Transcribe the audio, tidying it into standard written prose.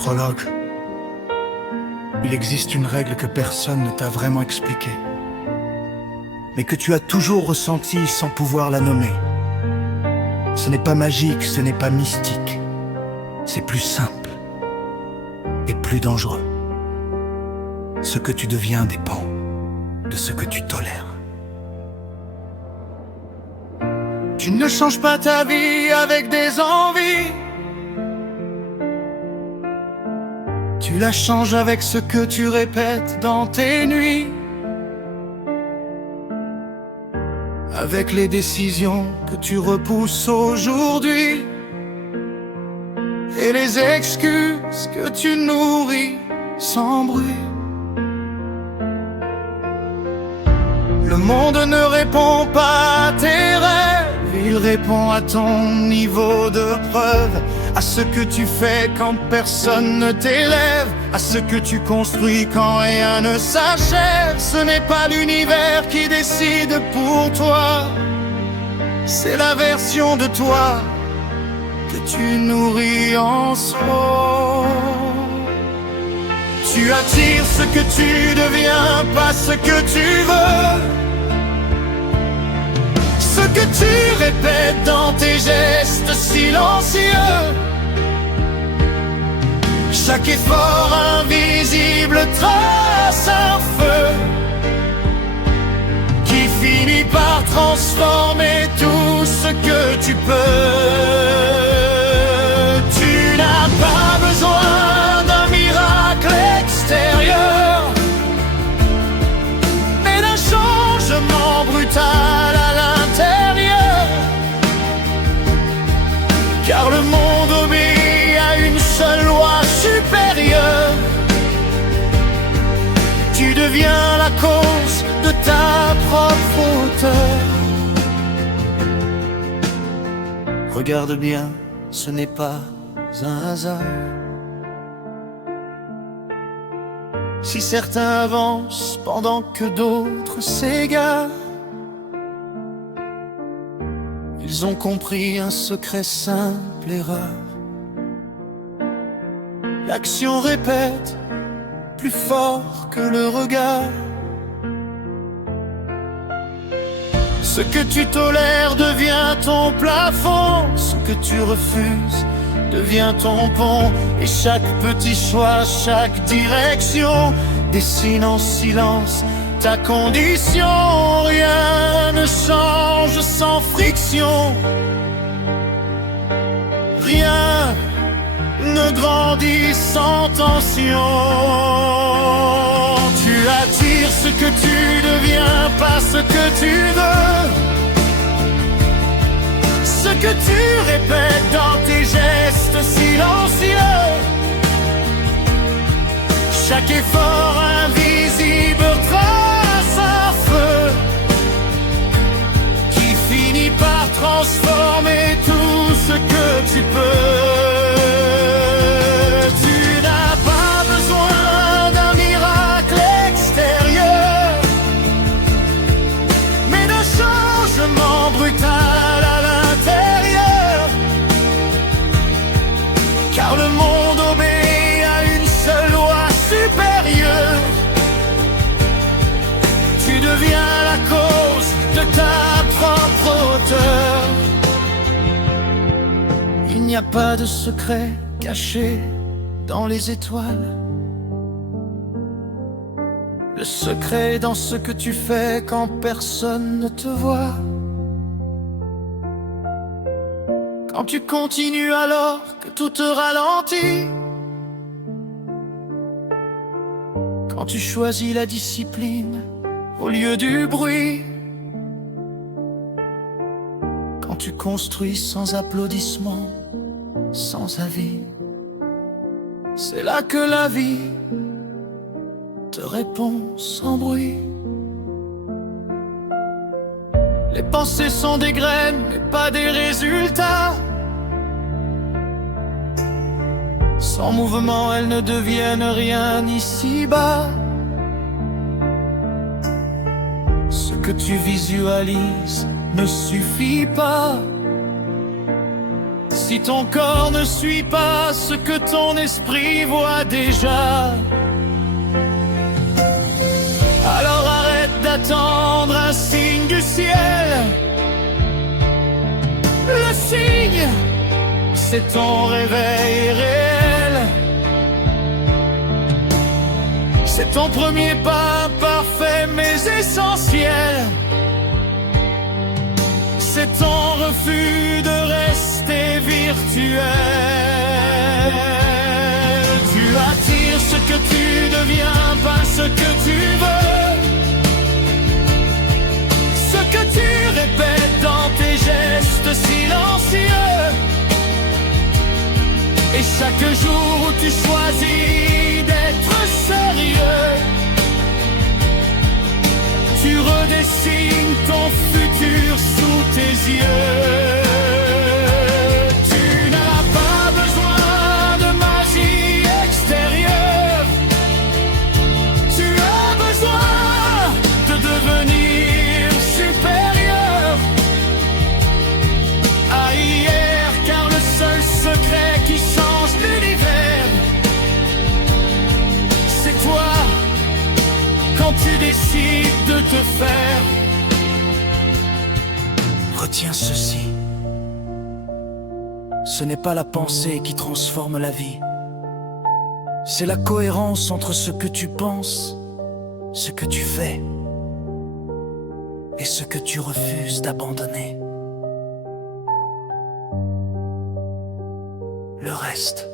Prologue. Il existe une règle que personne ne t'a vraiment expliquée, mais que tu as toujours ressentie sans pouvoir la nommer. Ce n'est pas magique, ce n'est pas mystique. C'est plus simple et plus dangereux. Ce que tu deviens dépend de ce que tu tolères. Tu ne changes pas ta vie avec des envies. Tu la changes avec ce que tu répètes dans tes nuits, avec les décisions que tu repousses aujourd'hui et les excuses que tu nourris sans bruit. Le monde ne répond pas à tes rêves, il répond à ton niveau de preuve, à ce que tu fais quand personne ne t'élève, à ce que tu construis quand rien ne s'achève. Ce n'est pas l'univers qui décide pour toi, c'est la version de toi que tu nourris en soi. Tu attires ce que tu deviens, pas ce que tu veux. Ce que tu répètes dans tes gestes silencieux. Chaque effort invisible trace un feu qui finit par transformer tout ce que tu peux. Tu n'as pas besoin d'un miracle extérieur, mais d'un changement brutal à l'intérieur. Car le monde obéit à une seule loi supérieure. Tu deviens la cause de ta propre hauteur. Regarde bien, ce n'est pas un hasard si certains avancent pendant que d'autres s'égarent. Ils ont compris un secret simple et rare. L'action répète plus fort que le regard. Ce que tu tolères devient ton plafond. Ce que tu refuses devient ton pont. Et chaque petit choix, chaque direction dessine en silence ta condition. Rien ne change sans friction. Rien ne grandit sans tension. Tu attires ce que tu deviens, pas ce que tu veux. Ce que tu répètes dans tes gestes silencieux. Chaque effort invisible trace un feu qui finit par transformer tout ce que tu peux. Tu n'as pas besoin d'un miracle extérieur, mais d'un changement brutal à l'intérieur. Car le monde obéit à une seule loi supérieure. Tu deviens la cause de ta propre hauteur. Il n'y a pas de secret caché dans les étoiles. Le secret est dans ce que tu fais quand personne ne te voit. Quand tu continues alors que tout te ralentit. Quand tu choisis la discipline au lieu du bruit. Quand tu construis sans applaudissements, sans avis. C'est là que la vie te répond sans bruit. Les pensées sont des graines, mais pas des résultats. Sans mouvement, elles ne deviennent rien ici-bas. Ce que tu visualises ne suffit pas. Si ton corps ne suit pas ce que ton esprit voit déjà, alors arrête d'attendre un signe du ciel. Le signe, c'est ton réveil réel. C'est ton premier pas parfait mais essentiel. C'est ton refus de rester virtuel. Tu attires ce que tu deviens, pas ce que tu veux. Ce que tu répètes dans tes gestes silencieux. Et chaque jour où tu choisis d'être sérieux, tu redessines ton futur sous tes yeux. Tu n'as pas besoin de magie extérieure. Tu as besoin de devenir supérieur à hier, car le seul secret qui change l'univers, c'est toi. Quand tu décides de te faire, retiens ceci. Ce n'est pas la pensée qui transforme la vie. C'est la cohérence entre ce que tu penses, ce que tu fais et ce que tu refuses d'abandonner. Le reste,